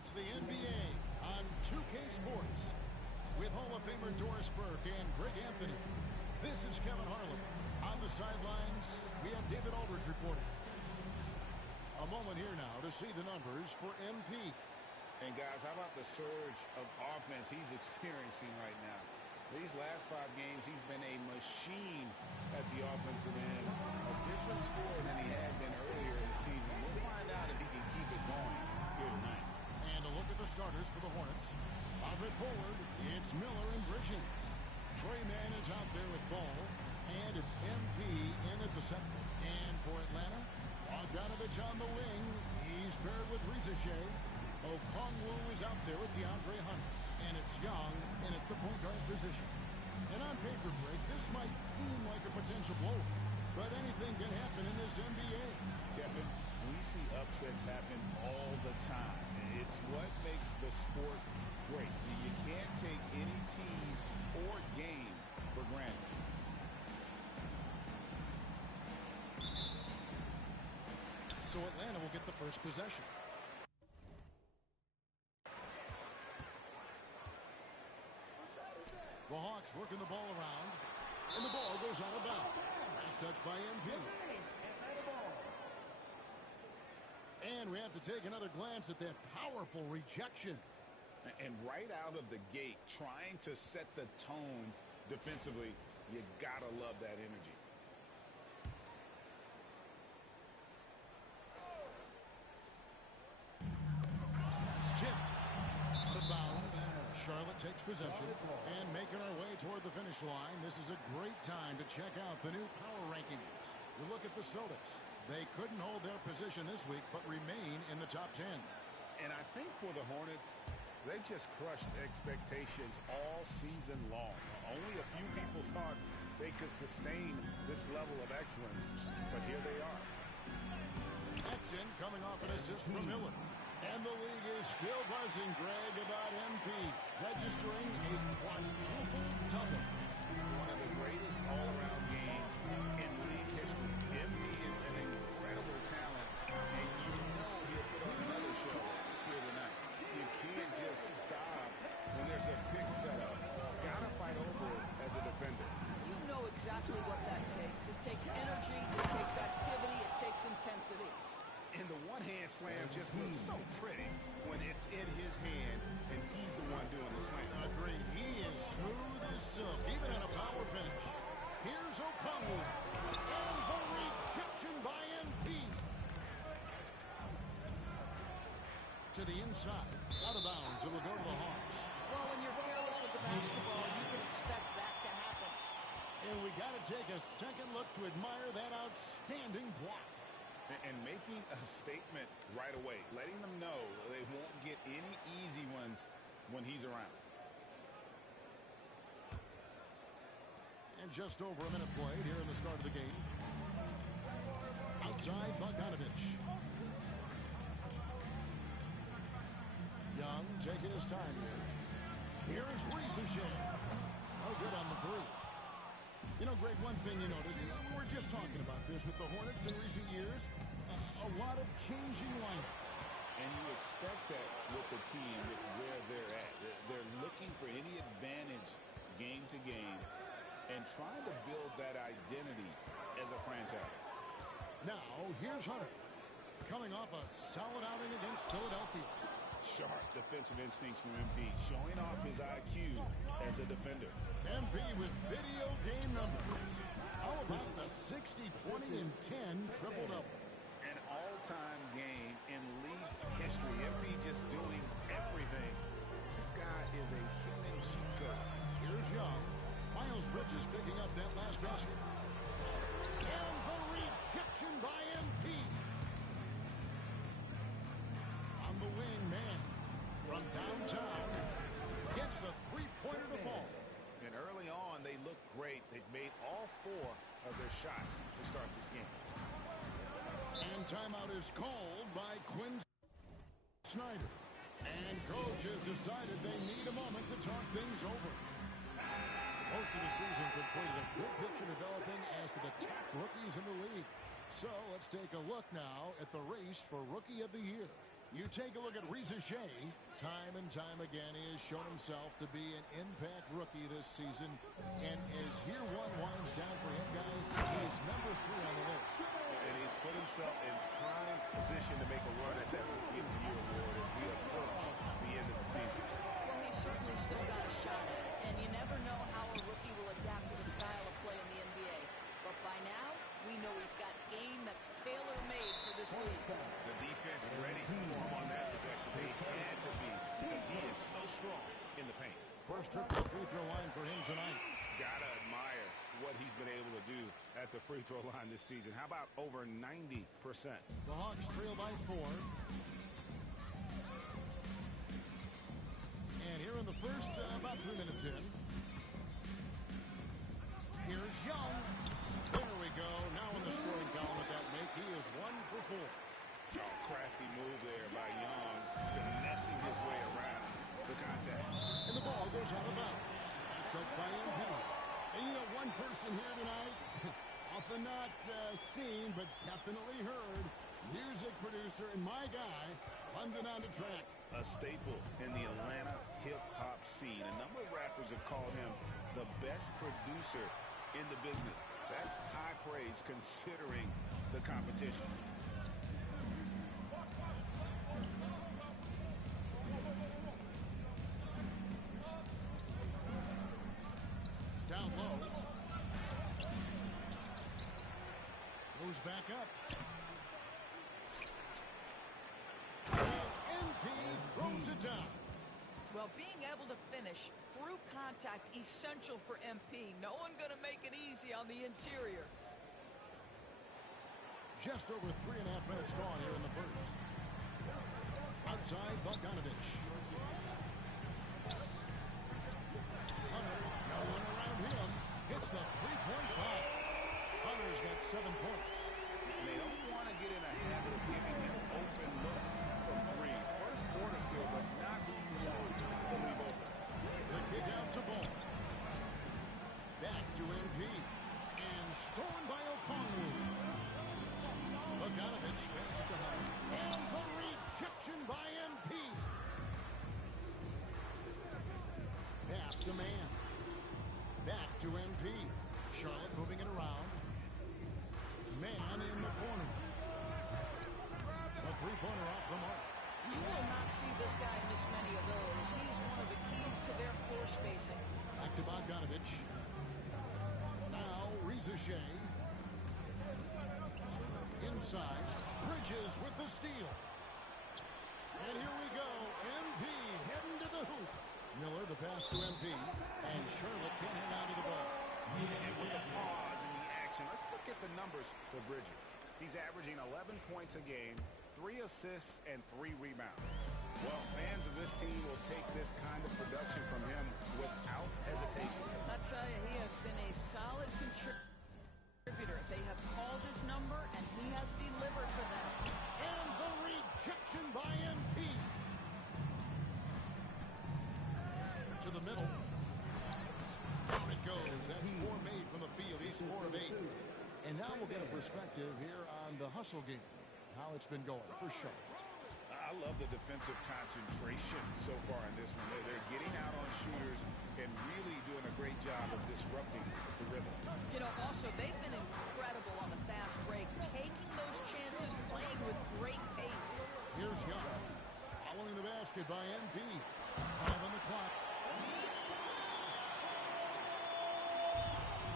It's the NBA on 2K Sports with Hall of Famer Doris Burke and Greg Anthony. This is Kevin Harlan. On the sidelines, we have David Aldridge reporting. A moment here now to see the numbers for MP. And guys, how about the surge of offense he's experiencing right now? These last 5 games, he's been a machine at the offensive end. A different scorer than he had been earlier in the season. We'll find out if he can keep it going here tonight. And a look at the starters for the Hornets. Out at forward, it's Miller and Bridges. Trey Mann is out there with ball. And it's MP in at the center. And for Atlanta, Bogdanovich on the wing. He's paired with Rizachet. Okongwu is out there with DeAndre Hunter. And it's Young in at the point guard position. And on paper break, this might seem like a potential blow. But anything can happen in this NBA. Kevin, we see upsets happen all the time. It's what makes the sport great. You can't take any team or game for granted. So Atlanta will get the first possession. The Hawks working the ball around. And the ball goes out of bounds. Nice touch by MP. And we have to take another glance at that powerful rejection. And right out of the gate, trying to set the tone defensively, you gotta love that energy. It's tipped. Out of bounds. Charlotte takes possession. And making our way toward the finish line, this is a great time to check out the new power rankings. You look at the Celtics. They couldn't hold their position this week, but remain in the top 10. And I think for the Hornets, they've just crushed expectations all season long. Only a few people thought they could sustain this level of excellence, but here they are. Exum coming off an assist from Miller. And the league is still buzzing, Greg, about MP, registering a quadruple double. One of the greatest all-around games in league history. MP is an incredible talent, and you know he'll put on another show here tonight. You can't just stop when there's a pick set up. Gotta fight over it as a defender. You know exactly what that takes. It takes energy, it takes activity, it takes intensity. And the one-hand slam just looks so pretty when it's in his hand and he's the one doing the slam. Agreed. He is smooth as silk, even in a power finish. Here's Okongwu. And the rejection by MP. To the inside. Out of bounds. It will go to the Hawks. Well, when you're careless with the basketball, you can expect that to happen. And we got to take a second look to admire that outstanding block. And making a statement right away, letting them know they won't get any easy ones when he's around. And just over a minute played here in the start of the game. Outside, Bogdanovich. Young taking his time here. Here's Rizachet. Oh, good on the three. You know, Greg, one thing you notice, we're just talking about this with the Hornets in recent years, a lot of changing lineups. And you expect that with the team, with where they're at. They're looking for any advantage game to game and trying to build that identity as a franchise. Now, here's Hunter, coming off a solid outing against Philadelphia. Sharp defensive instincts from MP, showing off his IQ as a defender. MP with video game numbers. How about the 60, 20, and 10 triple-double? An all-time game in league history. MP just doing everything. This guy is a human cheat code. Here's Young. Miles Bridges picking up that last basket. And the rejection by MP. On the wing, man. From downtown. Gets the three-pointer to fall. And early on, they look great. They've made all 4 of their shots to start this game. And timeout is called by Quinn Snyder. And coach has decided they need a moment to talk things over. Most of the season completed, a good picture developing as to the top rookies in the league. So let's take a look now at the race for Rookie of the Year. You take a look at Reza Shea. Time and time again, he has shown himself to be an impact rookie this season. And as year one winds down for him, guys, he's number 3 on the list. And he's put himself in prime position to make a run at that Rookie of the Year award as we approach the end of the season. Well, he's certainly still got a shot at it, and you never know how a rookie will adapt to the style of play in the NBA. But by now, we know he's got game that's tailor-made for this league. The defense ready for him on that possession. They had to be because he is so strong in the paint. First trip to the free throw line for him tonight. Gotta admire what he's been able to do at the free throw line this season. How about over 90%? The Hawks trail by 4. And here in the first, about 3 minutes in. Here's Young. There we go. Now in the scoring column with that make, he is 1 for 4. Oh, crafty move there by Young, finessing his way around the contact. And the ball goes out of bounds. It's touched by MP. And you know, one person here tonight, often not seen, but definitely heard, music producer and my guy, London on the track. A staple in the Atlanta hip-hop scene. A number of rappers have called him the best producer in the business. That's high praise considering the competition. Down low. Goes back up. And NP throws it down. Well, being able to finish through contact, essential for MP. No one going to make it easy on the interior. Just over 3.5 minutes gone here in the first. Outside, Bogdanovich. Hunter, no one around him. Hits the three-point bomb. Hunter's got 7 points. And they don't want to get in a habit of giving him open looks from 3. First quarter still, but not who you want to leave open. The kick out to Ball. Back to MP. And stolen by O'Connor. Bogdanovich spins it to Hunter. And the rejection by MP. Pass to man. Back to MP. Charlotte moving it around. Man in the corner. A three-pointer off the mark. You will not see this guy miss many of those. He's one of the keys to their floor spacing. Back to Bogdanovich. Now Reza Shea. Inside. Bridges with the steal. And here we go. MP heading to the hoop. Miller the pass to MP. And Charlotte can't hang on to the ball. And with the pause in the action, let's look at the numbers for Bridges. He's averaging 11 points a game, 3 assists, and 3 rebounds. Well, fans of this team will take this kind of production from him without hesitation. I tell you, he has been a solid contributor. They have called his number, and he has delivered for them. And the rejection by MP. To the middle. Down it goes. That's 4 made from the field. He's 4 of 8. And now we'll get a perspective here on the hustle game. How it's been going for Charlotte. I love the defensive concentration so far in this one. They're getting out on shooters and really doing a great job of disrupting the rhythm. You know, also, they've been incredible on the fast break, taking those chances, playing with great pace. Here's Young. Following the basket by MP. 5 on the clock.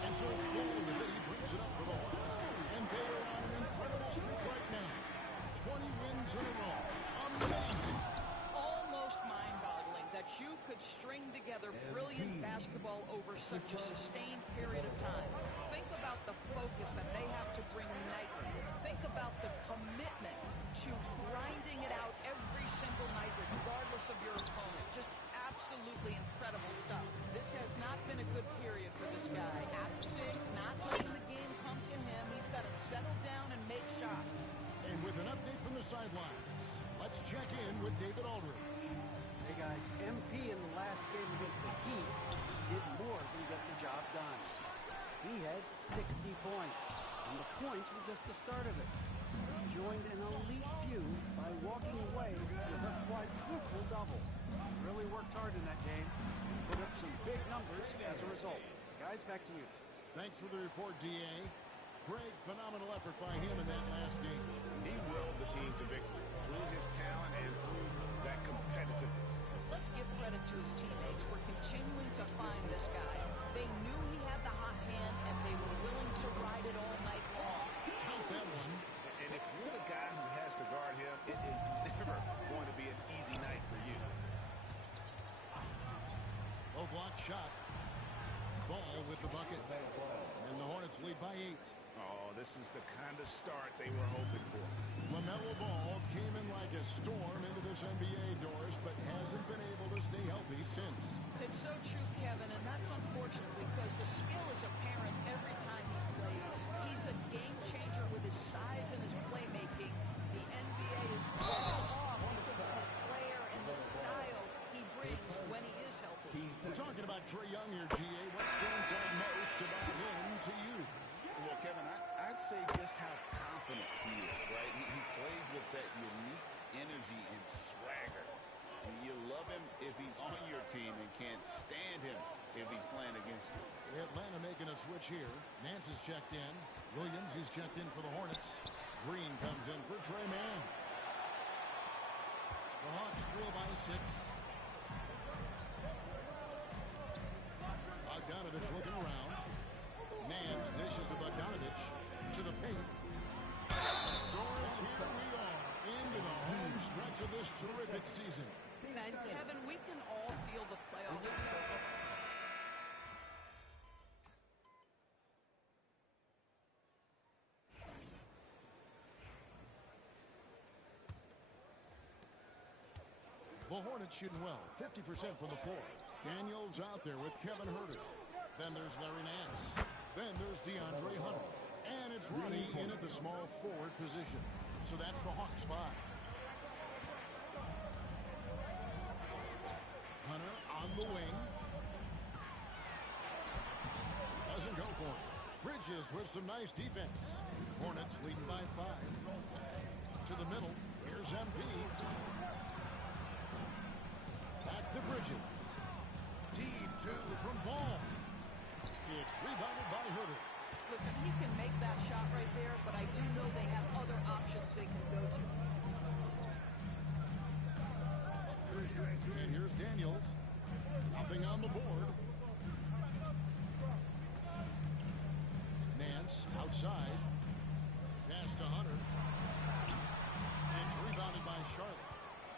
And so it's Gold, and then he brings it up for the Hawks. And they are on an incredible streak right now. 20 wins in a row. Amazing. Almost mind-boggling that you could string together brilliant basketball over such a sustained period of time. Think about the focus that they have to bring nightly. Think about the commitment to grinding it out every single night, regardless of your opponent. Just absolutely incredible stuff. This has not been a good period for this guy. Absent, not letting the game come to him. He's got to settle down and make shots. And with an update from the sideline, let's check in with David Aldridge. Hey guys, MP in the last game against the Heat did more than get the job done. He had 60 points, and the points were just the start of it. joined an elite few by walking away with a quadruple double. Really worked hard in that game and put up some big numbers as a result. Guys, back to you. Thanks for the report, D.A. Greg, phenomenal effort by him in that last game. He willed the team to victory through his talent and through that competitiveness. Let's give credit to his teammates for continuing to find this guy. They knew he had the hot hand, and they were willing to ride it all night long. Count that one. And if you're the guy who has to guard him, it is never going to be an easy night for you. Low block shot. Ball with the bucket. And the Hornets lead by 8. Oh, this is the kind of start they were hoping for. LaMelo Ball came in like a storm into this NBA, Doris, but hasn't been able to stay healthy since. It's so true, Kevin, and that's unfortunate because the skill is apparent every time he plays. He's a game changer with his size and his playmaking. The NBA is better off because of the flair and the style he brings when he is healthy. We're talking about Trae Young here, G.A. What stands out most about him to you? Well, Kevin, I'd say just how confident he is, right? He plays with that unique energy and swagger. I mean, you love him if he's on your team and can't stand him if he's playing against you. Atlanta making a switch here. Nance is checked in. Williams, he's checked in for the Hornets. Green comes in for Trey Mann. The Hawks trail by 6. Bogdanovich looking around. Nance dishes to Bogdanovich. To the paint. Doris, here we are. Into the home stretch of this terrific season. And Kevin, we can all feel the playoff pressure. The Hornets shooting well, 50% from the floor. Daniels out there with Kevin Huerter. Then there's Larry Nance. Then there's DeAndre Hunter. And it's Ronnie in at the small forward position. So that's the Hawks 5. Hunter on the wing. Doesn't go for it. Bridges with some nice defense. Hornets leading by 5. To the middle. Here's MP. Back to Bridges. Deep 2 from Ball. It's rebounded by Huerter. Listen, he can make that shot right there, but I do know they have other options they can go to. And here's Daniels. Nothing on the board. Nance outside. Pass to Hunter. It's rebounded by Charlotte.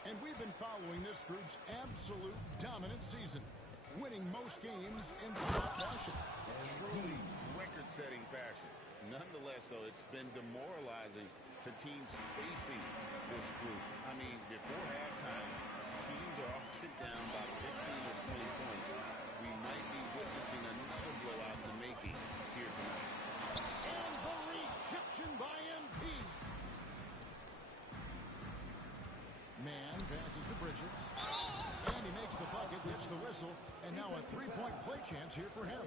And we've been following this group's absolute dominant season, winning most games in top fashion. Truly record-setting fashion. Nonetheless, though, it's been demoralizing to teams facing this group. I mean, before halftime, teams are often down by 15 or 20 points. We might be witnessing another blowout in the making here tonight. And the rejection by MP. Man passes to Bridges. And he makes the bucket, gets the whistle, and now a three-point play chance here for him.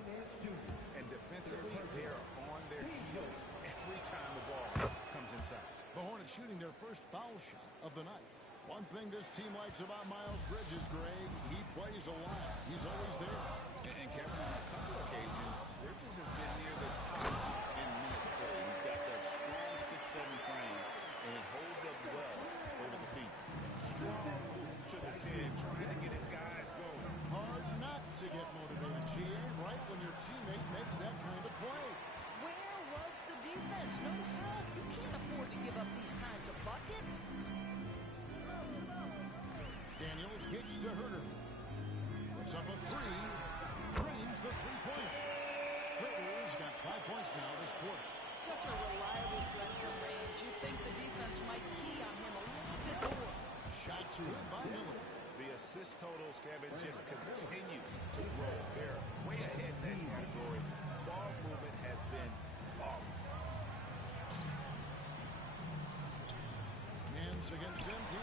And defensively, they are on their heels every time the ball comes inside. The Hornets shooting their first foul shot of the night. One thing this team likes about Miles Bridges, Greg, he plays a lot. He's always there. And Kevin, on a couple occasions, Bridges has been near the top in minutes played. He's got that strong 6'7" frame, and it holds up well over the season. Strong to the 10, trying to get his guys going. Hard not to get motivated, GA, right when your teammate makes that kind of play. Where was the defense? No help. You can't afford to give up these kinds of buckets. Daniels kicks to Huerter. Puts up a 3. Drains the three-pointer. Huerter's got 5 points now this quarter. Such a reliable threat from range. You'd think the defense might key on him a little bit more. Shots good by Miller. The assist totals, Kevin, just continue to grow. They're way ahead in that category. Ball movement has been flawless. Nance against MP.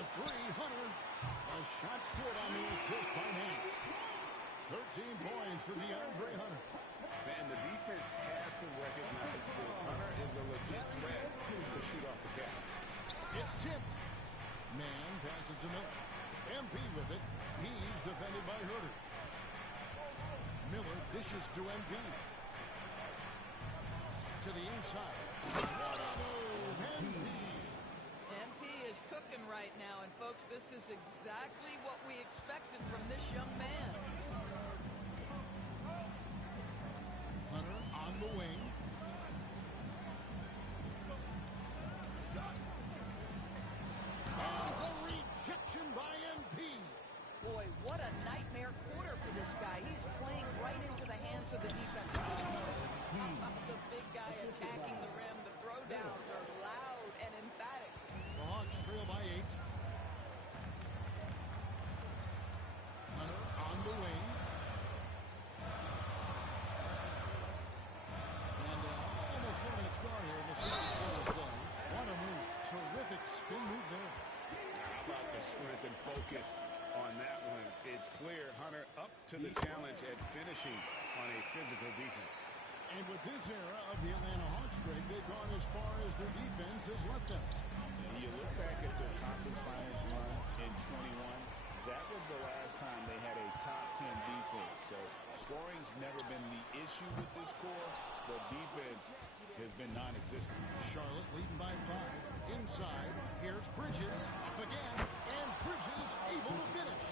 A 3, Hunter. A shot's good on the assist by Nance. 13 points for DeAndre Hunter. And the defense has to recognize this. Hunter is a legit threat to It's tipped. Man passes to Miller. MP with it. He's defended by Herder. Miller dishes to MP. To the inside. What a move, MP. MP is cooking right now, and folks, this is exactly what we expected from this young man. Hunter on the wing. And the rejection by MP. Boy, what a nightmare quarter for this guy. He's playing right into the hands of the defense. The big guy attacking the rim. The throwdowns are loud and emphatic. The Hawks trail by 8. Hunter on the wing. And almost 4 minutes gone here in the second quarter play. What a move. Terrific spin move there. How about the strength and focus on that one? It's clear Hunter up to the challenge at finishing on a physical defense. And with this era of the Atlanta Hawks, Greg, they've gone as far as their defense has let them. And you look back at their conference finals run in 21, that was the last time they had a top 10 defense. So scoring's never been the issue with this core, but defense has been non-existent. Charlotte leading by 5. Inside, here's Bridges. Up again, and Bridges able to finish.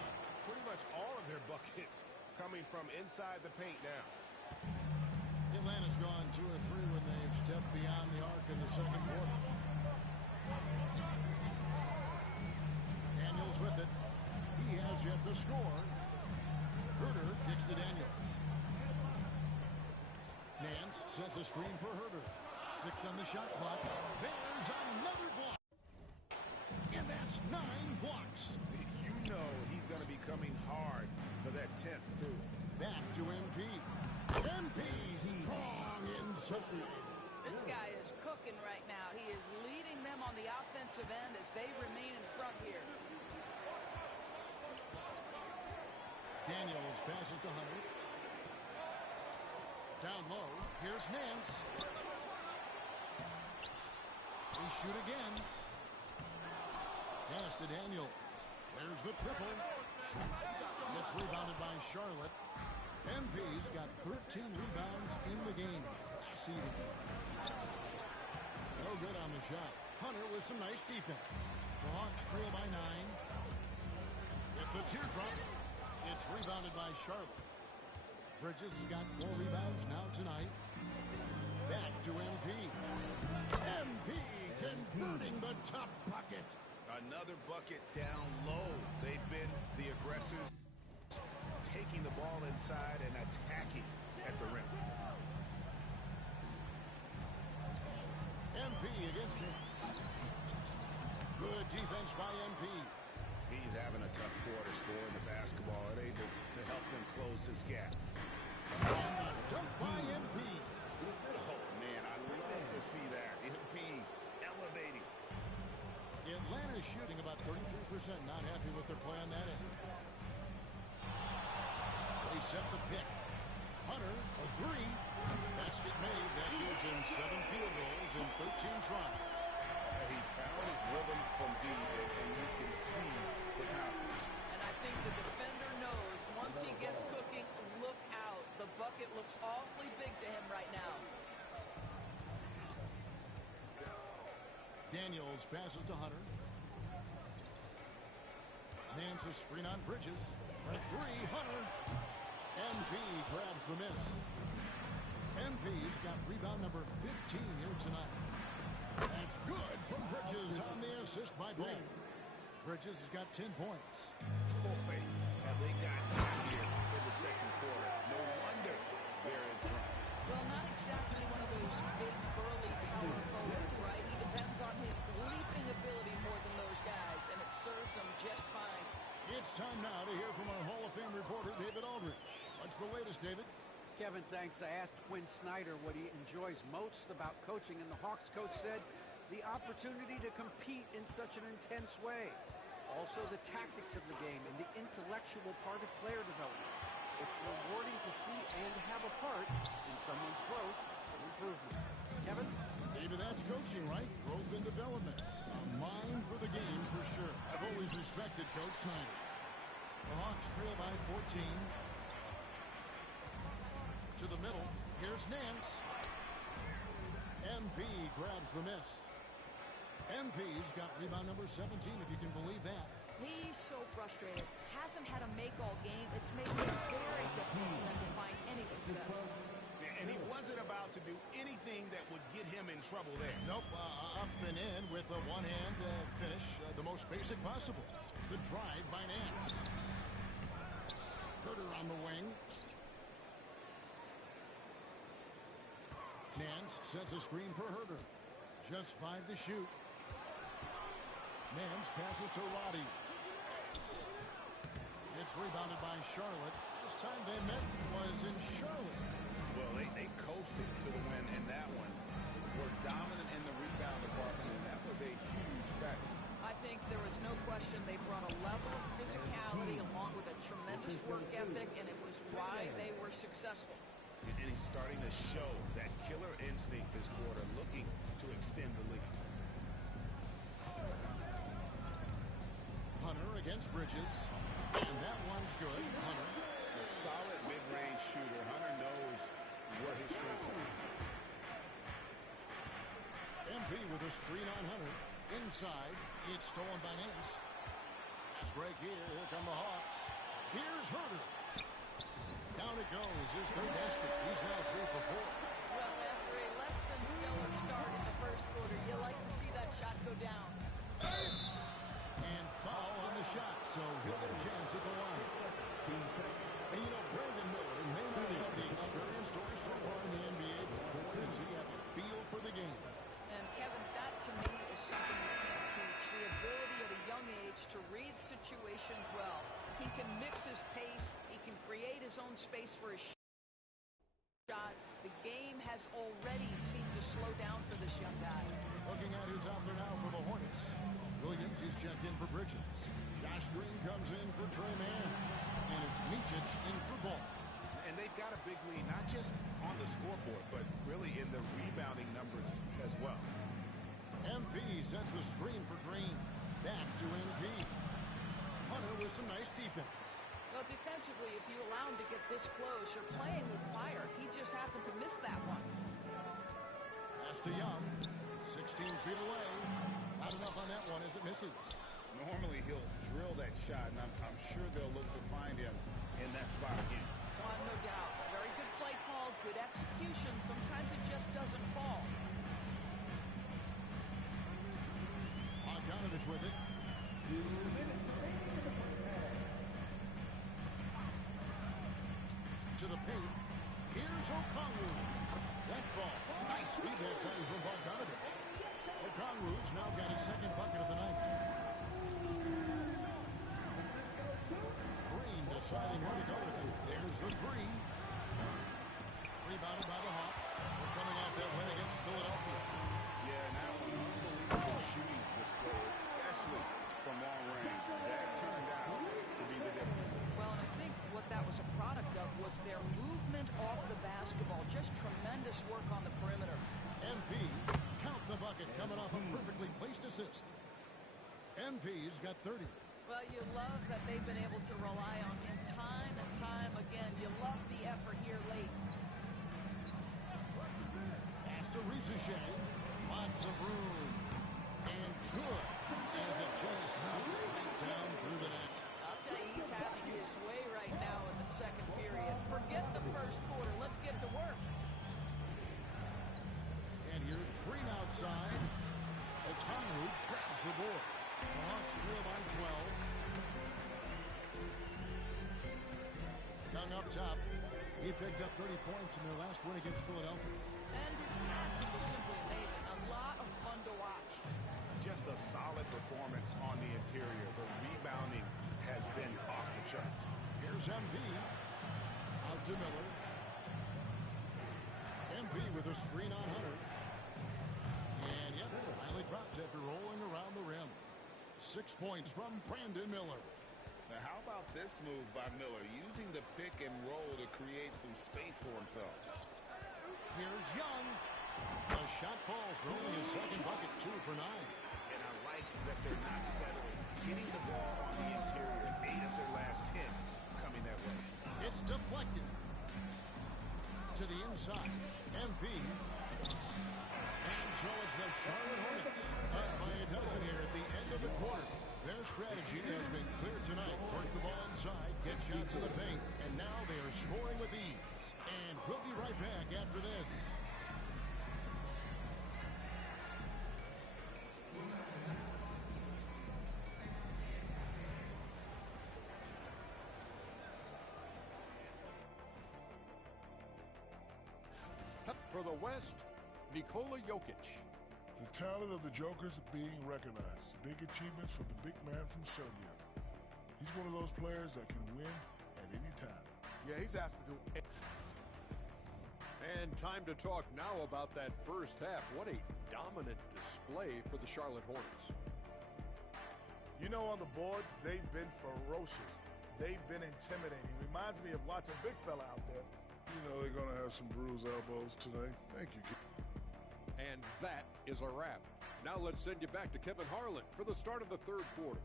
Pretty much all of their buckets coming from inside the paint now. Atlanta's gone 2 of 3 when they've stepped beyond the arc in the second quarter. Daniels with it. He has yet to score. Herder kicks to Daniels. Nance sets a screen for Herder. 6 on the shot clock. There's another block. And that's 9 blocks. You know he's going to be coming hard for that 10th, too. Back to MP. MP strong inside. This guy is cooking right now. He is leading them on the offensive end as they remain in front here. Daniels passes to Hunter. Down low. Here's Nance. They shoot again. Pass to Daniels. There's the triple. It's rebounded by Charlotte. MP's got 13 rebounds in the game. Class eating. No good on the shot. Hunter with some nice defense. The Hawks trail by 9. With the teardrop, it's rebounded by Charlotte. Bridges has got 4 rebounds now tonight. Back to MP. MP converting the top bucket. Another bucket down low. They've been the aggressors, taking the ball inside and attacking at the rim. MP against Nance. Good defense by MP. He's having a tough quarter scoring the basketball and able to help them close this gap. And a dunk by MP. Oh, man, I love to see that. MP elevating. Atlanta's shooting about 33%. Not happy with their play on that end. They set the pick. Hunter for 3. Basket made. That gives him 7 field goals in 13 tries. He's found his rhythm from deep, and you can see the confidence. And I think the defender knows once he gets cooking, look out. The bucket looks awfully big to him right now. Daniels passes to Hunter. Nance a screen on Bridges. For 3, Hunter. MP grabs the miss. MP's got rebound number 15 here tonight. That's good from Bridges on the assist by Ball. Bridges has got 10 points. Boy, have they gotten hot here in the second quarter. No wonder they're in front. Well, not exactly one of those big, burly power forwards, right? He depends on his leaping ability more than those guys, and it serves him just fine. It's time now to hear from our Hall of Fame reporter, David Aldridge. What's the latest, David? Kevin, thanks. I asked Quinn Snyder what he enjoys most about coaching, and the Hawks coach said the opportunity to compete in such an intense way. Also, the tactics of the game and the intellectual part of player development. It's rewarding to see and have a part in someone's growth and improvement. Kevin? Maybe that's coaching, right? Growth and development. A fine for the game for sure. I've always respected Coach Snyder. The Hawks trail by 14. To the middle. Here's Nance. MP grabs the miss. MP's got rebound number 17, if you can believe that. He's so frustrated. Hasn't had a make all game. It's making it very difficult for them to find any success. And he wasn't about to do anything that would get him in trouble there. Nope, up and in with a one-hand finish, the most basic possible. The drive by Nance. Herter on the wing. Nance sets a screen for Herter. Just 5 to shoot. Nance passes to Roddy. It's rebounded by Charlotte. Last time they met was in Charlotte. Well, they coasted to the win in that one. Were dominant in the rebound department, and that was a huge factor. I think there was no question they brought a level of physicality along with a tremendous work ethic, and it was why they were successful. And he's starting to show that killer instinct this quarter, looking to extend the lead. Hunter against Bridges. And that one's good. Hunter. A solid mid-range shooter. Hunter knows where his strengths are. MP with a screen on Hunter. Inside. It's stolen by Nance. Fast break here. Here come the Hawks. Here's Herter. Down it goes. His third basket. He's now 3 for 4. Well, after a less than stellar start in the first quarter, you like to see that shot go down. And foul on the shot, so he'll get a chance at the line. And you know, Brandon Miller may not have the experience story so far in the NBA, but boy, does he have a feel for the game. And Kevin, that to me is something you can't teach. The ability at a young age to read situations well. He can mix his pace. He can create his own space for his shot. The game has already seemed to slow down for this young guy. Looking at who's out there now for the Hornets. Williams, he's checked in for Bridges. Josh Green comes in for Trey Mann. And it's Micic in for Ball. And they've got a big lead, not just on the scoreboard, but really in the rebounding numbers as well. MP sets the screen for Green. Back to MP. Hunter with some nice defense. Well, defensively, if you allow him to get this close, you're playing with fire. He just happened to miss that one. Pass to Young. 16 feet away. Not enough on that one as it misses. Normally he'll drill that shot, and I'm sure they'll look to find him in that spot again. No doubt. Very good play call, good execution. Sometimes it just doesn't fall. Bogdanovich with it. To the paint. Here's Okongwu. That ball. Nice feed that time from Bogdanovich. Okongwu's now got his second bucket of the night. Green deciding where to go with it. There's the three. Rebounded by the Hawks. They're coming off that win against Philadelphia. Yeah, now an unbelievable shooting display, especially from long range. That turned out to be the difference. Well, and I think what that was a product of was their movement off the basketball. Just tremendous work on the perimeter. MP, count the bucket, coming off a perfectly placed assist. MP's got 30. Well, you love that they've been able to rely on him time and time again. You love the effort here late. Pass to Rizachet. Lots of room. And good as it just snaps right down through the net. I'll tell you, he's having his way right now in the second period. Forget the first quarter. Let's get to work. And here's Green outside. Okongwu grabs the board. The Hawks trail by 12. Young up top. He picked up 30 points in their last win against Philadelphia. And his passing was simply amazing. A lot of fun to watch. Just a solid performance on the interior. The rebounding has been off the charts. Here's MP. Out to Miller. MP with a screen on Hunter. And yep, finally drops after rolling around the rim. 6 points from Brandon Miller. Now, how about this move by Miller, using the pick and roll to create some space for himself? Here's Young. The shot falls for only his second bucket, 2 for 9. And I like not settling, getting the ball on the interior. 8 of their last 10 coming that way. It's deflected to the inside. MP. And so it's the Charlotte Hornets up by a dozen here at the end of the quarter. Their strategy has been clear tonight. Work the ball inside, get shots to the paint, and now they are scoring with ease. And we'll be right back after this. For the West, Nikola Jokic. The talent of the Jokers being recognized. Big achievements for the big man from Serbia. He's one of those players that can win at any time. Yeah, he's asked to do it. And time to talk now about that first half. What a dominant display for the Charlotte Hornets. You know, on the boards, they've been ferocious. They've been intimidating. Reminds me of watching Big Fella out there. You know they're going to have some bruised elbows today. Thank you, kid. And that is a wrap. Now let's send you back to Kevin Harlan for the start of the third quarter.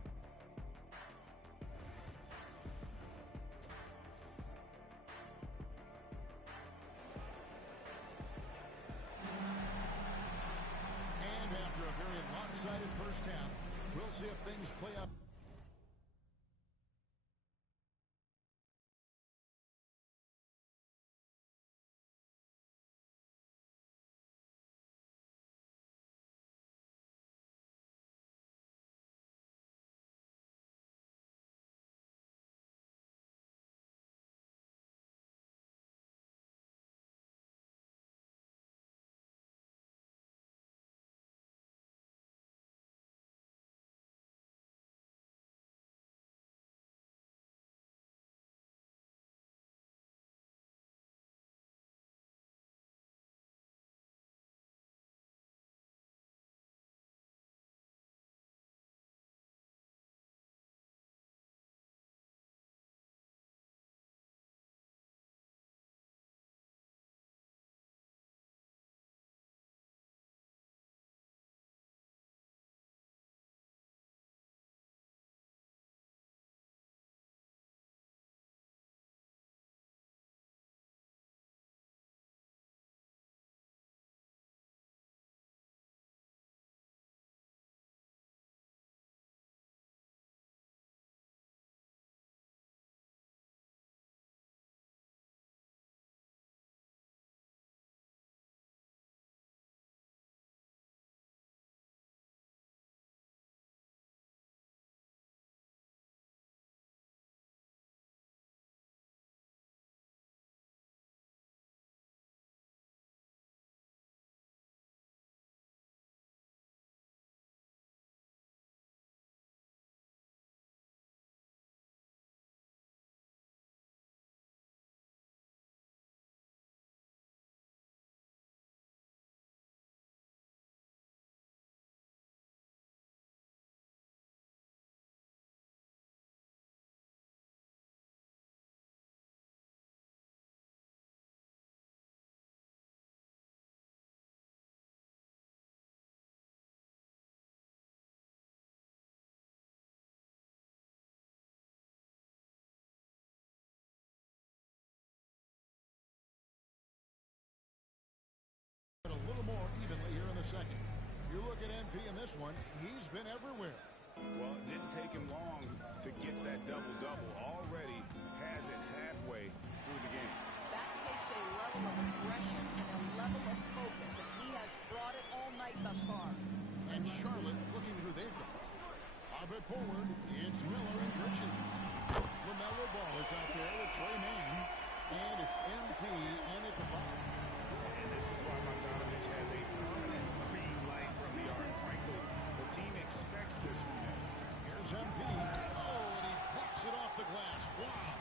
And after a very lopsided first half, we'll see if things play out. A little more evenly here in the second. You look at MP in this one, he's been everywhere. Well, it didn't take him long to get that double-double. Already has it halfway through the game. That takes a level of aggression and a level of focus, and he has brought it all night thus far. And Charlotte looking who they've got. A bit forward, it's Miller and Bridges. LaMelo Ball is out there with Trey Mann, and it's MP in at the foul. And this is why Bogdanovich has a permanent green light from the arc. Frankly, the team expects this from him. Here's MP. Oh, and he plucks it off the glass. Wow.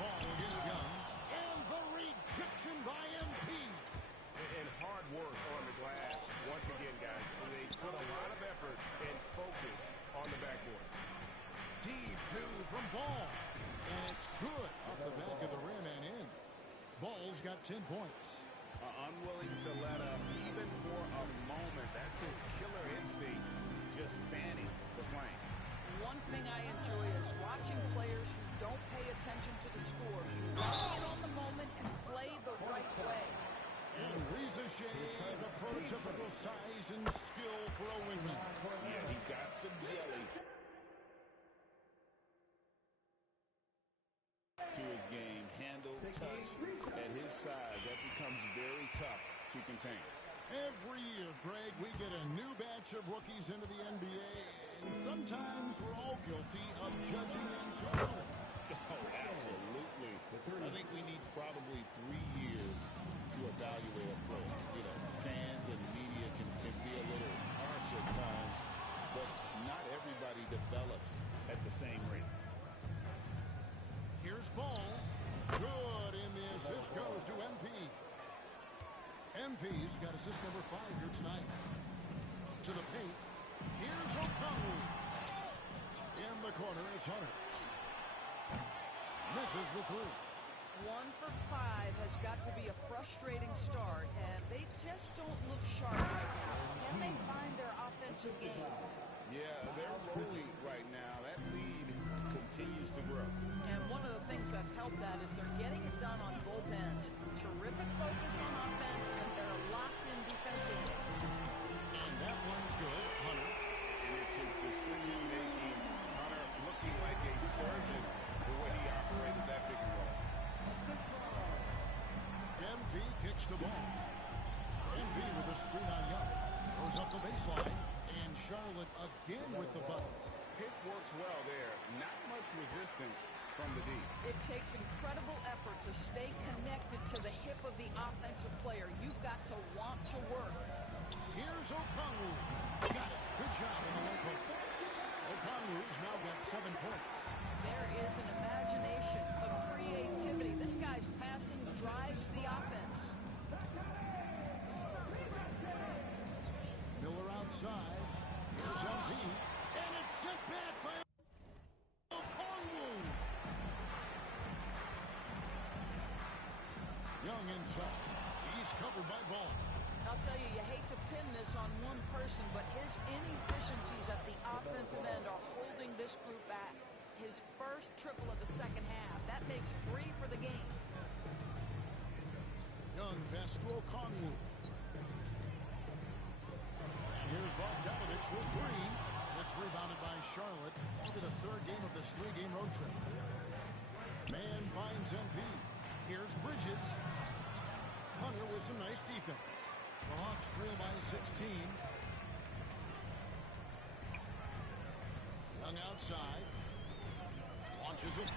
Ball against Young. And the rejection by MP. And hard work on the glass. Once again, guys, they put a lot of effort and focus on the backboard. Deep two from Ball. And it's good off the back of the rim and in. Ball's got 10 points. Unwilling to let up even for a moment That's his killer instinct, just fanning the flame. One thing I enjoy is watching players who don't pay attention to the score, lock in on the moment and play the right way. And Reza Shea, the prototypical size and skill for a wingman. Yeah, he's got some jelly to his game. Handle, touch, at his size, that becomes very tough to contain. Every year, Greg, we get a new batch of rookies into the NBA, and sometimes we're all guilty of judging them too early. Oh, absolutely. I think we need probably 3 years to evaluate a player. You know, fans and media can be a little harsh at times, but not everybody develops at the same rate. Here's Ball. Good, and the assist goes to MP. MP's got assist number 5 here tonight. To the paint. Here's O'Connell. In the corner, it's Hunter. Misses the 3. 1 for 5 has got to be a frustrating start, and they just don't look sharp right now. Can they find their offensive game? Yeah, they're rolling right now. That lead continues to grow. And one of the things that's helped that is they're getting it done on both ends. Terrific focus on offense, and they're locked in defensively. And that one's good. Hunter. And it's his decision-making. Hunter looking like a surgeon the way he operated that pick and roll. MP kicks the ball. MP with a screen on Young. Goes up the baseline. And Charlotte again with the bucket. Pick works well there. Not much resistance from the D. It takes incredible effort to stay connected to the hip of the offensive player. You've got to want to work. Here's O'Connell. Got it. Good job in the low post. O'Connell's now got 7 points. There is an imagination, a creativity. This guy's passing drives the offense. Miller outside. Here's MP. And it's sent back by O'Connell. Young inside. He's covered by Ball. I'll tell you, you hate to pin this on one person, but his inefficiencies at the offensive end are holding this group back. His first triple of the second half. That makes 3 for the game. Young pass to O'Connell. And here's Bogdanovich for 3. It's rebounded by Charlotte. That'll be the 3rd game of this 3-game road trip. Man finds MP. Here's Bridges. Hunter with some nice defense. The Hawks trail by 16. Young outside. Launches a 3.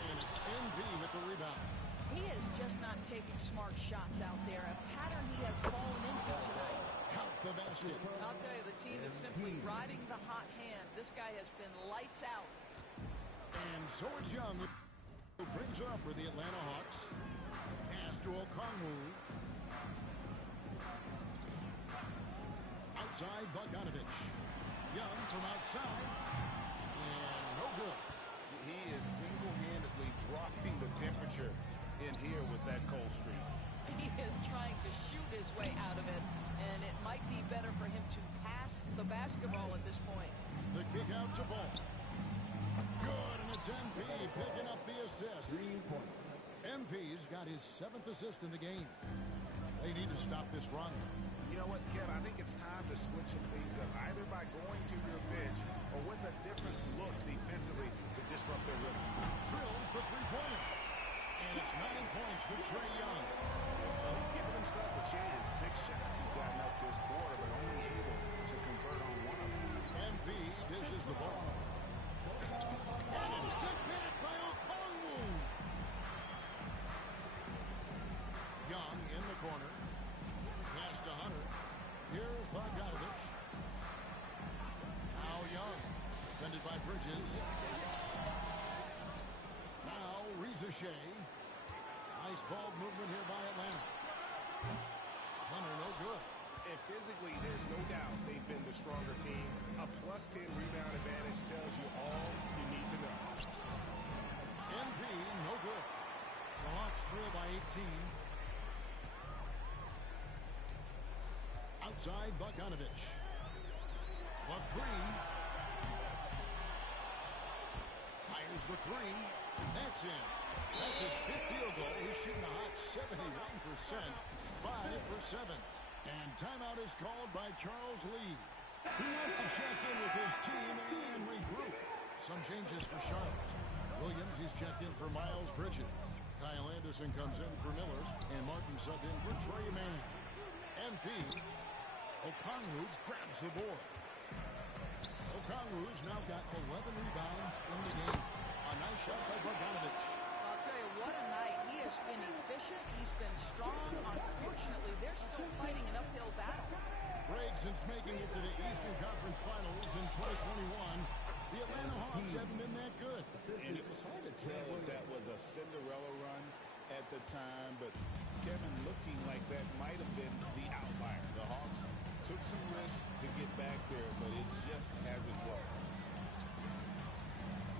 And it's MV with the rebound. He is just not taking smart shots out there, a pattern he has fallen into tonight. Count the basket. I'll tell you, the team is simply riding the hot hand. This guy has been lights out. And so it's Young who brings it up for the Atlanta Hawks. Pass to O'Connell. Outside, Bogdanovich. Young from outside. And no good. He is single-handedly dropping the temperature in here with that cold streak. He is trying to shoot his way out of it, and it might be better for him to pass the basketball at this point. The kick out to Ball. Good, and it's MP picking up the assist. 3 points. MP's got his 7th assist in the game. They need to stop this run. You know what, Kev? I think it's time to switch some things up, either by going to your bench or with a different look defensively to disrupt their rhythm. Drills the 3-pointer. And it's 9 points for Trae Young. Well, he's given himself a chance. 6 shots he's gotten up this quarter, but only able to convert on 1 of them. MP dishes the ball. And it's sent back by O'Connell. Young in the corner. Pass to Hunter. Here's Bogdanovich. Now Young. Defended by Bridges. Now Reza Shea. Nice ball movement here by Atlanta. Hunter no good. And physically, there's no doubt they've been the stronger team. A plus 10 rebound advantage tells you all you need to know. MP no good. The Hawks trail by 18. outside Bogdanovich. The three. Fires the three. That's in. That's his fifth field goal. He's shooting a hot 71%. 5 for 7. And timeout is called by Charles Lee. He wants to check in with his team and regroup. Some changes for Charlotte. Williams, he's checked in for Miles Bridges. Kyle Anderson comes in for Miller. And Martin subbed in for Trey Mann. MP. Okongwu grabs the board. Okongwu's now got 11 rebounds in the game. A nice shot by Bogdanovich. I'll tell you, what a night. He has been efficient. He's been strong. Unfortunately, they're still fighting an uphill battle. Since making it to the Eastern Conference Finals in 2021, the Atlanta Hawks haven't been that good. And it was hard to tell if that was a Cinderella run at the time, but Kevin looking like that might have been the outlier. The Hawks took some risks to get back there, but it just hasn't worked.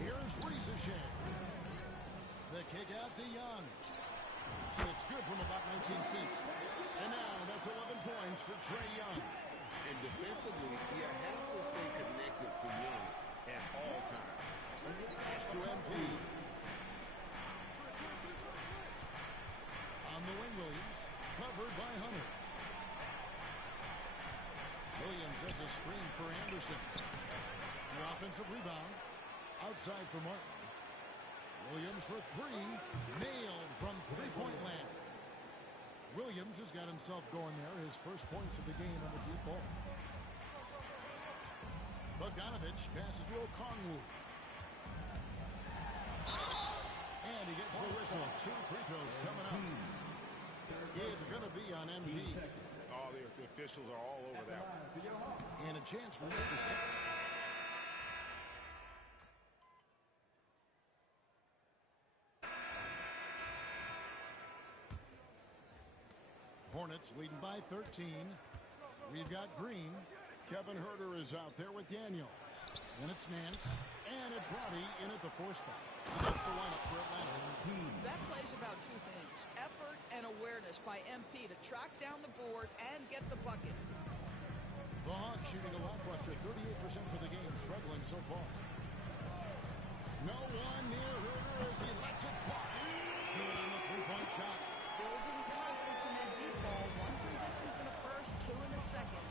Here's Risacher. The kick out to Young. It's good from about 19 feet. And now that's 11 points for Trae Young. And defensively, you have to stay connected to Young at all times. Pass to MP. On the wing, Williams. Covered by Hunter. Williams sets a screen for Anderson. The offensive rebound. Outside for Martin. Williams for three. Nailed from three-point land. Williams has got himself going there. His first points of the game on the deep ball. Bogdanovich passes to Okongwu. And he gets the whistle. 2 free throws coming up. It's going to be on MP. Oh, the officials are all over that one. And a chance for Mr. Second. Hornets leading by 13. We've got Green. Kevin Huerter is out there with Daniels. And it's Nance. And it's Roddy in at the 4 spot. So that's the lineup for Atlanta. That plays about 2 things. Effort and awareness by MP to track down the board and get the bucket. The Hawks shooting a lackluster 38% for the game, struggling so far. No one near Huerter as he lets it fly. Good on the three-point shot. Building confidence in that deep ball. 1 from distance in the first, 2 in the second.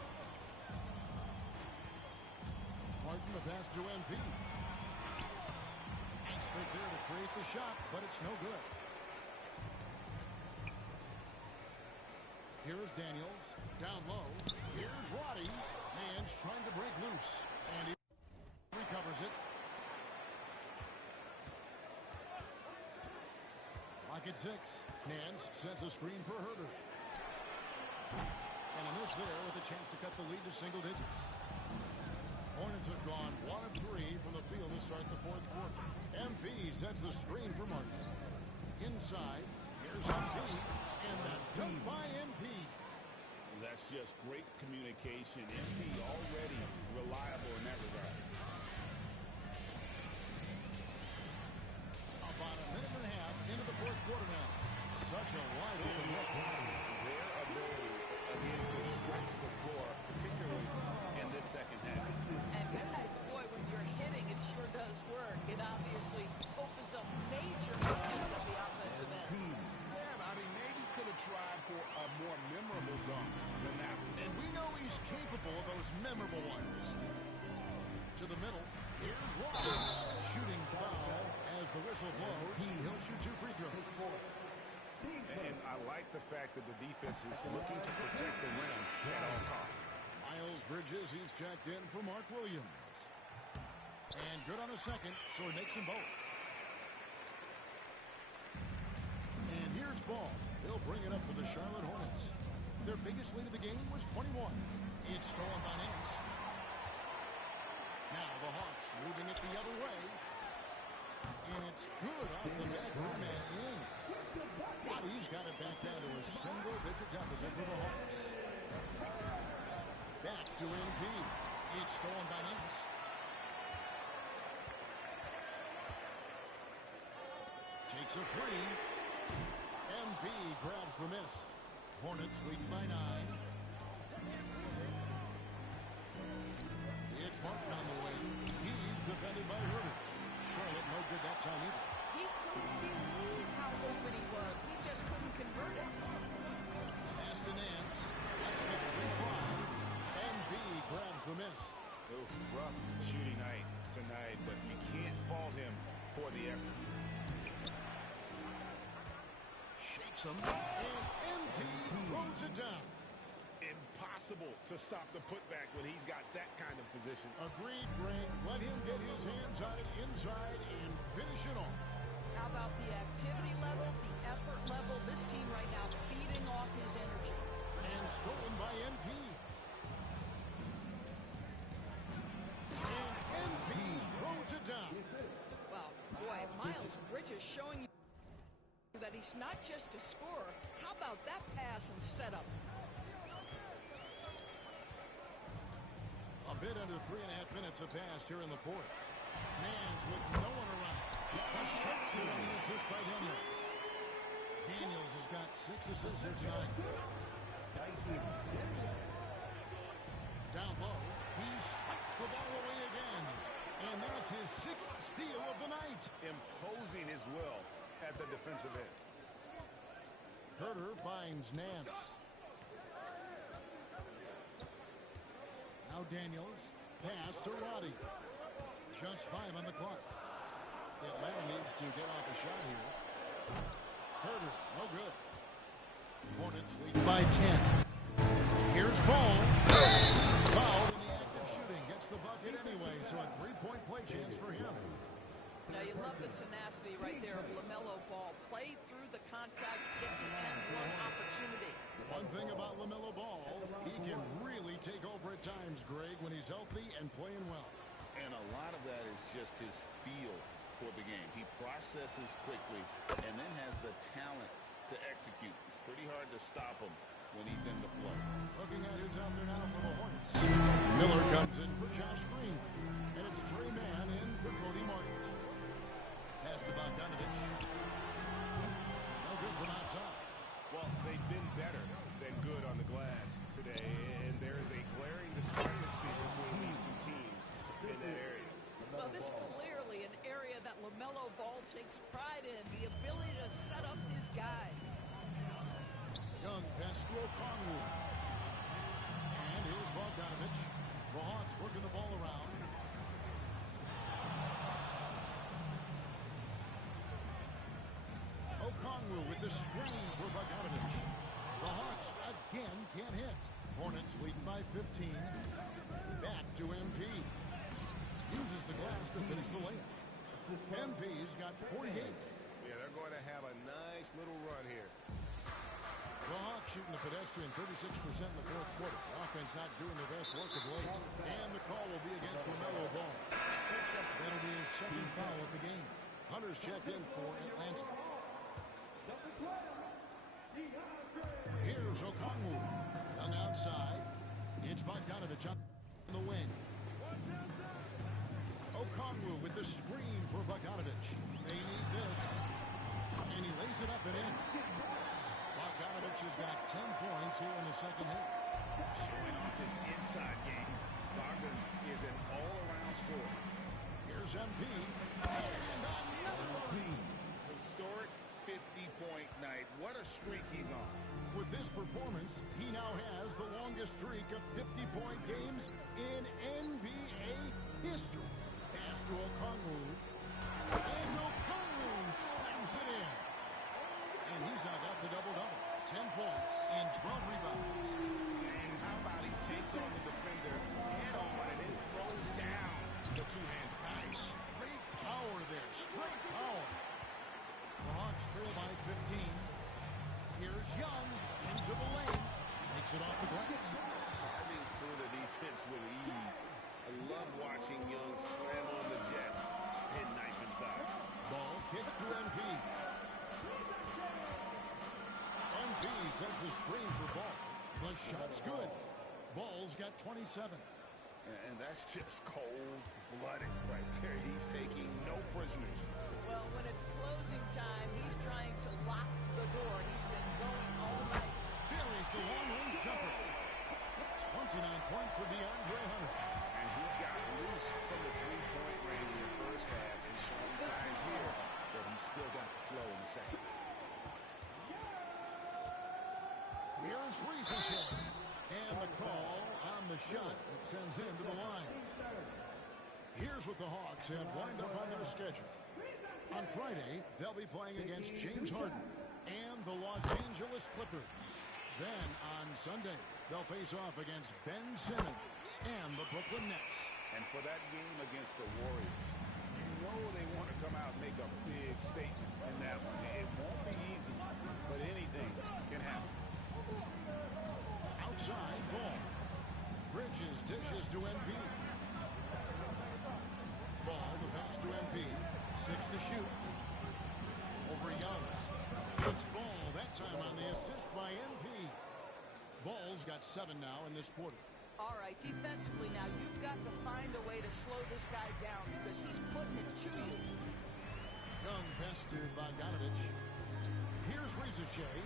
Martin the pass to MP. Nice fake there to create the shot, but it's no good. Here's Daniels. Down low. Here's Roddy. Man's trying to break loose. And he recovers it. Lock at 6. Nance sets a screen for Huerter. And a miss there with a chance to cut the lead to single digits. Hornets have gone 1 of 3 from the field to start the 4th quarter. MP sets the screen for Martin. Inside, here's MP, and the dunk by MP. That's just great communication. MP already reliable in that regard. About a minute and a half into the 4th quarter now. Such a wide open look. Their ability, again, to stretch the floor, particularly in this second half. And guys, boy, when you're hitting, it sure does work. It obviously opens up major options at the offensive end. Yeah, I mean, maybe could have tried for a more memorable dunk than that one. And we know he's capable of those memorable ones. To the middle, here's Roddy. Shooting foul as the whistle blows. He'll shoot 2 free throws. And I like the fact that the defense is looking to protect the rim at all costs. Miles Bridges, he's checked in for Mark Williams. And good on the second, so he makes them both. And here's Ball. He'll bring it up for the Charlotte Hornets. Their biggest lead of the game was 21. It's stolen by Nance. Now the Hawks moving it the other way. And it's good off the back rim and in. Roddy's got it back down to a single-digit deficit for the Hawks. Back to MP. It's stolen by Nance. Takes a 3. MP grabs the miss. Hornets leading by 9. Alex Martin on the wing. He's defended by Herter. Charlotte no good that time either. He couldn't believe how open he was. He just couldn't convert it. Pass to Nance. That's the free fly. MV grabs the miss. Oof, rough shooting night tonight, but you can't fault him for the effort. Shakes him. And MP throws it down. Impossible to stop the putback when he's got that kind of position. Agreed, Greg. Let him get his hands on it inside and finish it off. How about the activity level, the effort level? This team right now feeding off his energy. And stolen by MP. And MP throws it down. Well, boy, Miles Bridges showing you that he's not just a scorer. How about that pass and setup? A bit under 3.5 minutes have passed here in the fourth. Mans with no one around. A shot's good on the assist by Daniels. Daniels has got 6 assists here tonight. Down low, he swipes the ball away again. And that's his 6th steal of the night. Imposing his will at the defensive end. Herter finds Nance. Now Daniels, pass to Roddy. Just 5 on the clock. Atlanta needs to get off a shot here. Herter, no good. Hornets lead by 10. Here's Ball. Fouled in the act of shooting. Gets the bucket anyway, so a 3-point play chance for him. Now, you love the tenacity right there of LaMelo Ball. Play through the contact, get the end-one opportunity. One thing about LaMelo Ball, he can really take over at times, Greg, when he's healthy and playing well. And a lot of that is just his feel for the game. He processes quickly and then has the talent to execute. It's pretty hard to stop him when he's in the flow. Looking at who's out there now for the Hornets. Miller comes in for Josh Green. And it's Trey Mann in for Cody Martin. Pass to Bogdanovich. No good from outside. Well, they've been better than good on the glass today, and there is a glaring discrepancy between these two teams in that area. Well, this clearly an area that LaMelo Ball takes pride in, the ability to set up his guys. Young pass to Okongwu. And here's Bogdanovich. The Hawks working the ball around. Okongwu with the screen for Bogdanovich. The Hawks again can't hit. Hornets leading by 15. Back to MP. Uses the glass to finish the layup. MP's got 48. Yeah, they're going to have a nice little run here. The Hawks shooting a pedestrian 36% in the fourth quarter. Offense not doing their best work of late. And the call will be against LaMelo Ball. That'll be his second foul of the game. Hunter's checked in for Atlanta. Here's Okongwu. Young outside. It's Bogdanovich on the wing. Okongwu with the screen for Bogdanovich. They need this. And he lays it up and in. Bogdanovich has got 10 points here in the second half. Showing off his inside game. Bogdan is an all-around scorer. Here's MP. And another one. Historic 50-point night. What a streak he's on. With this performance, he now has the longest streak of 50-point games in NBA history. Pass to Okongwu. And Okongwu slams it in. And he's now got the double-double. 10 points and 12 rebounds. And how about he takes on the defender head-on and then throws down the two-hand. Nice. Straight power there. Straight power. The Hawks trail by 15. Here's Young into the lane. Makes it off the glass. Driving through the defense with ease. I love watching Young slam on the Jets and knife inside. Ball kicks to MP. MP sends the screen for Ball. The shot's good. Ball's got 27. And that's just cold-blooded right there. He's taking no prisoners. Well, when it's closing time, he's trying to lock the door. He's been going all night. Buries the long-range jumper. 29 points for DeAndre Hunter. And And he got loose from the three-point range in the first half and showing signs here that he's still got the flow in the second. Here's Riesenshek. And the call on the shot that sends him to the line. Here's what the Hawks have lined up on their schedule. On Friday, they'll be playing against James Harden and the Los Angeles Clippers. Then on Sunday, they'll face off against Ben Simmons and the Brooklyn Nets. And for that game against the Warriors, you know they want to come out and make a big statement in that one. It won't be easy, but anything can happen. Outside ball. Bridges dishes to MP. Ball, the pass to MP. 6 to shoot. Over he goes. It's Ball that time on the assist by MP. Ball's got 7 now in this quarter. All right, defensively now, you've got to find a way to slow this guy down because he's putting it to you. Young pass to Bogdanovich. Here's Riesenshek.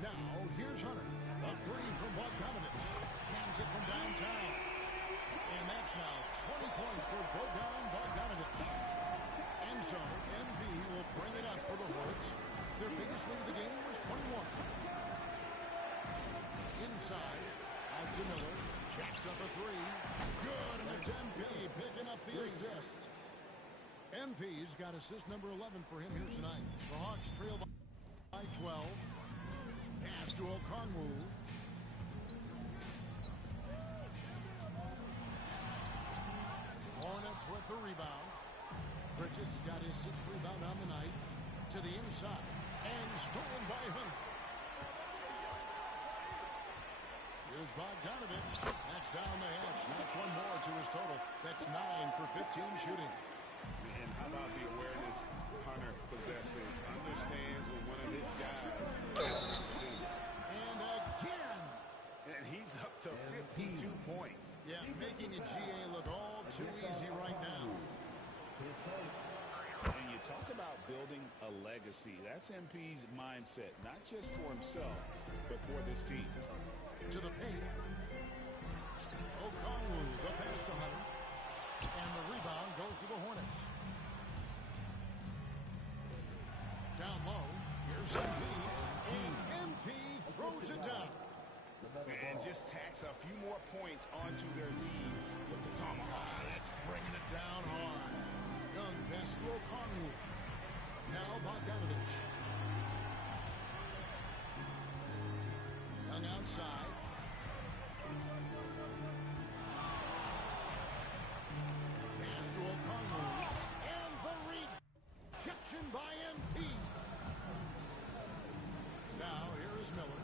Now, here's Hunter. A three from Bogdanovich. Cans it from downtown. And that's now 20 points for Bojan Bogdanovich. And so, MP will bring it up for the Hornets. Their biggest lead of the game was 21. Inside, out to Miller. Jacks up a three. Good, and it's MP picking up the assist. MP's got assist number 11 for him here tonight. The Hawks trail by 12. Pass to Okongwu. Hornets with the rebound. Bridges got his 6th rebound on the night. To the inside. And stolen by Hunter. Here's Bogdanovich. That's down the hatch. That's one more to his total. That's 9 for 15 shooting. And how about the awareness Hunter possesses? Understands what one of his guys has to do. And again. And he's up to 52 points. Yeah, making a GA look all too easy right now. And you talk about building a legacy. That's MP's mindset, not just for himself, but for this team. To the paint. Okongwu, the pass to Hunter. And the rebound goes to the Hornets. Down low. Here's MP. And MP throws it down. And just tacks a few more points onto their lead with the tomahawk. That's bringing it down hard. Young pass to Okongwu. Now Bogdanovich. Young outside. Pass to Okongwu. And the rejection by MP. Now here is Miller.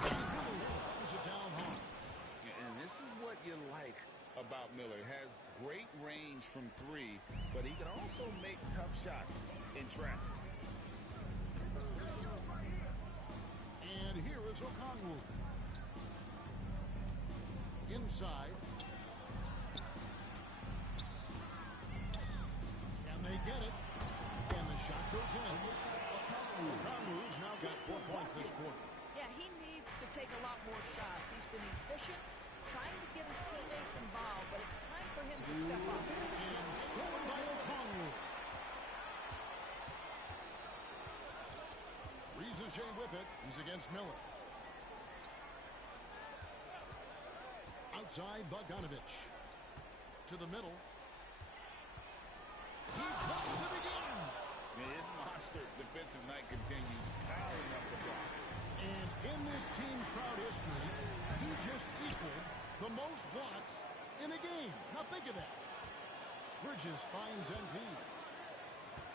Throws it down hard. And this is what you like about Miller. Has great range from 3, but he can also make tough shots in traffic. And here is Okongwu. Inside. Can they get it? And the shot goes in. Okongwu's now got 4 points this quarter. Yeah, he needs to take a lot more shots. He's been efficient, trying to get his teammates involved, but it's time for him to step up. And stolen by Okongwu. Riesenshek with it. He's against Miller. Outside Bogdanovich. To the middle. He drops it again. His monster defensive night continues, piling up the blocks. And in this team's proud history, he just equaled the most blocks in a game. Now think of that. Bridges finds MP.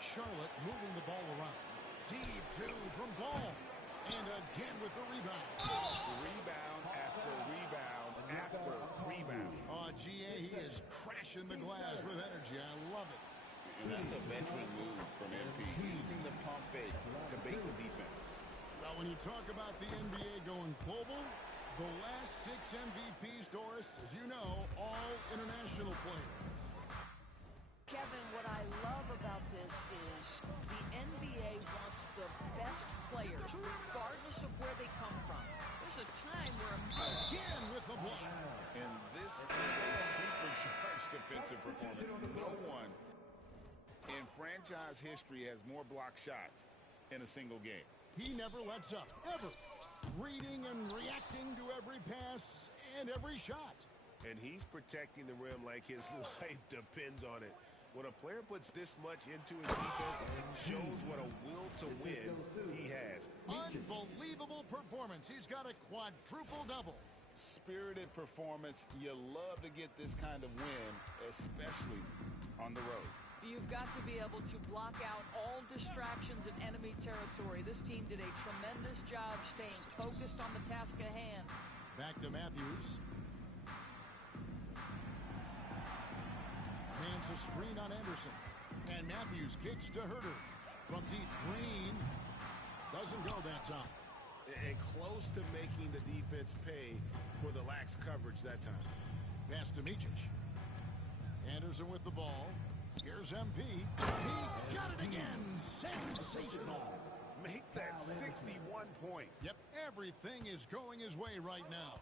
Charlotte moving the ball around. Deep 2 from Ball. And again with the rebound. Rebound after rebound after rebound. Oh, GA, he is crashing the glass with energy. I love it. And that's a veteran move from MP, using the pump fake to bait the defense. Well, when you talk about the NBA going global, the last 6 MVPs, Doris, as you know, all international players. Kevin, what I love about this is the NBA wants the best players, regardless of where they come from. There's a time defensive performance. No one in franchise history has more block shots in a single game. He never lets up, ever. Reading and reacting to every pass and every shot. And he's protecting the rim like his life depends on it. When a player puts this much into his defense, shows what a will to win he has. Unbelievable performance. He's got a quadruple double. Spirited performance. You love to get this kind of win, especially on the road. You've got to be able to block out all distractions in enemy territory. This team did a tremendous job staying focused on the task at hand. Back to Matthews. Hands a screen on Anderson. And Matthews kicks to Herter. From deep, Green doesn't go that time. And close to making the defense pay for the lax coverage that time. Pass to Micic. Anderson with the ball. Here's MP. He got it again. Sensational. Make that 61 points. Yep, everything is going his way right now.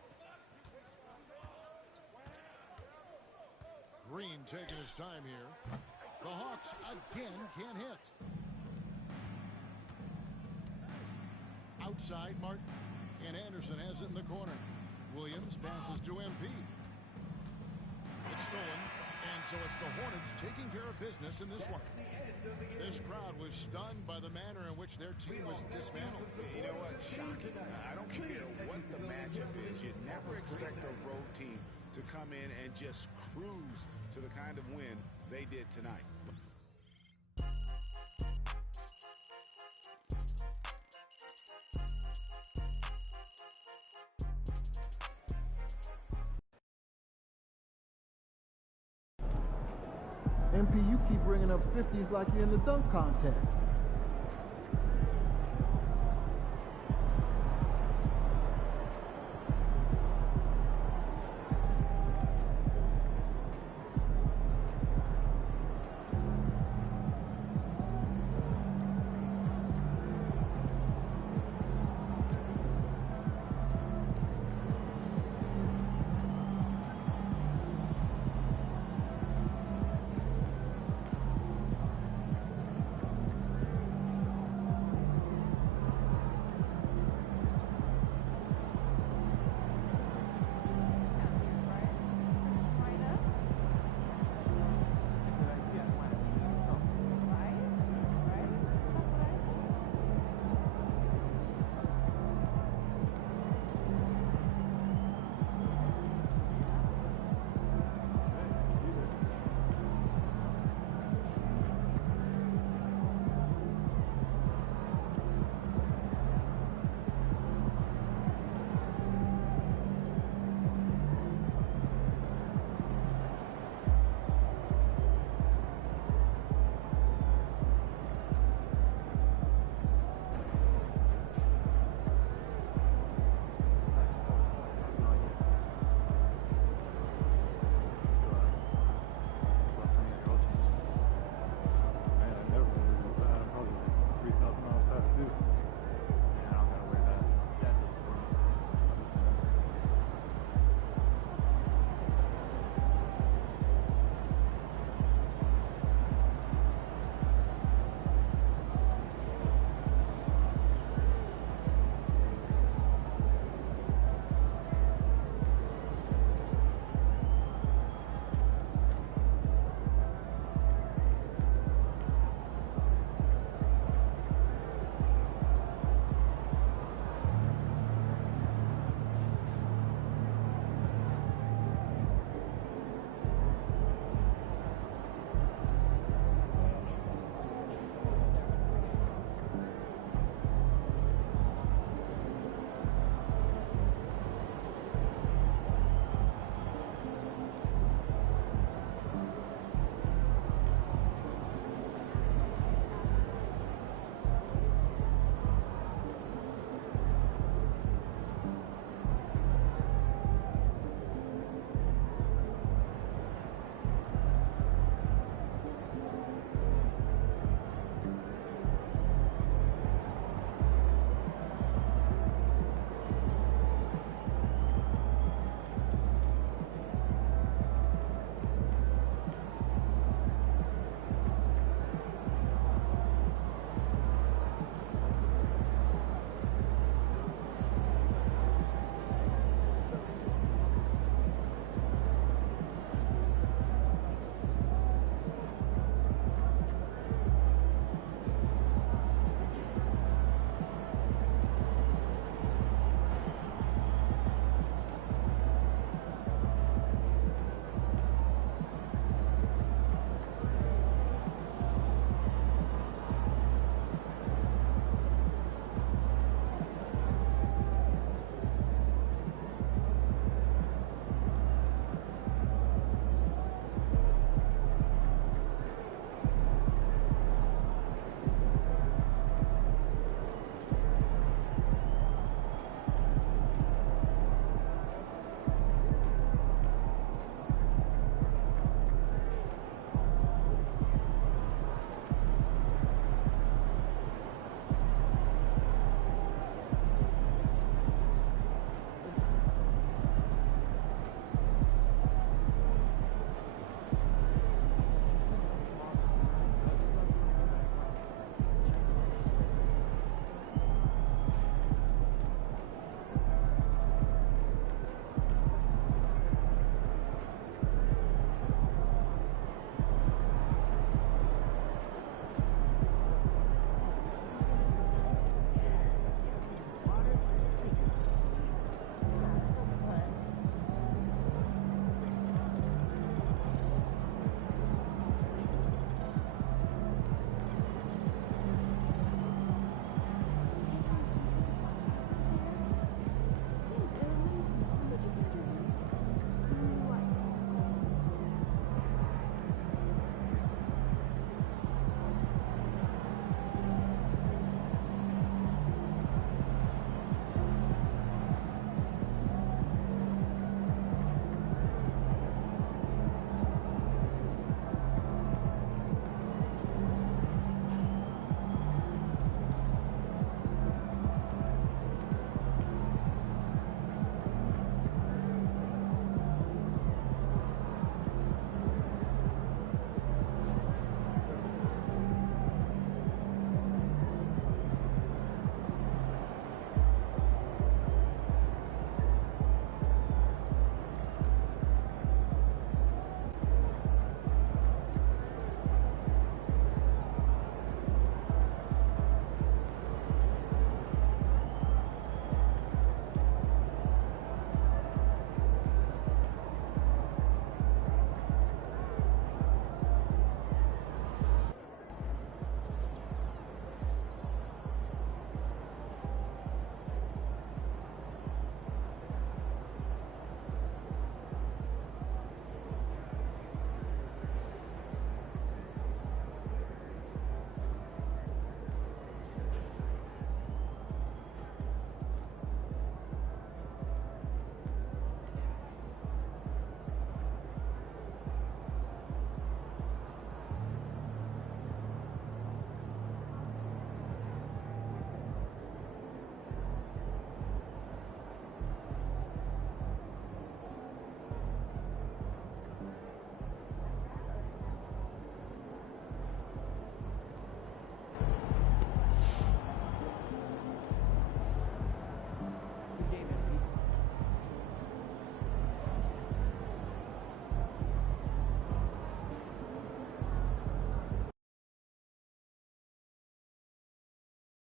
Green taking his time here. The Hawks again can't hit. Outside Martin. And Anderson has it in the corner. Williams passes to MP. It's stolen. And so it's the Hornets taking care of business in this one. This crowd was stunned by the manner in which their team was dismantled. You know what? Shocking. I don't care what the matchup is. You never expect a road team to come in and just cruise to the kind of win they did tonight. MP, you keep bringing up 50s like you're in the dunk contest.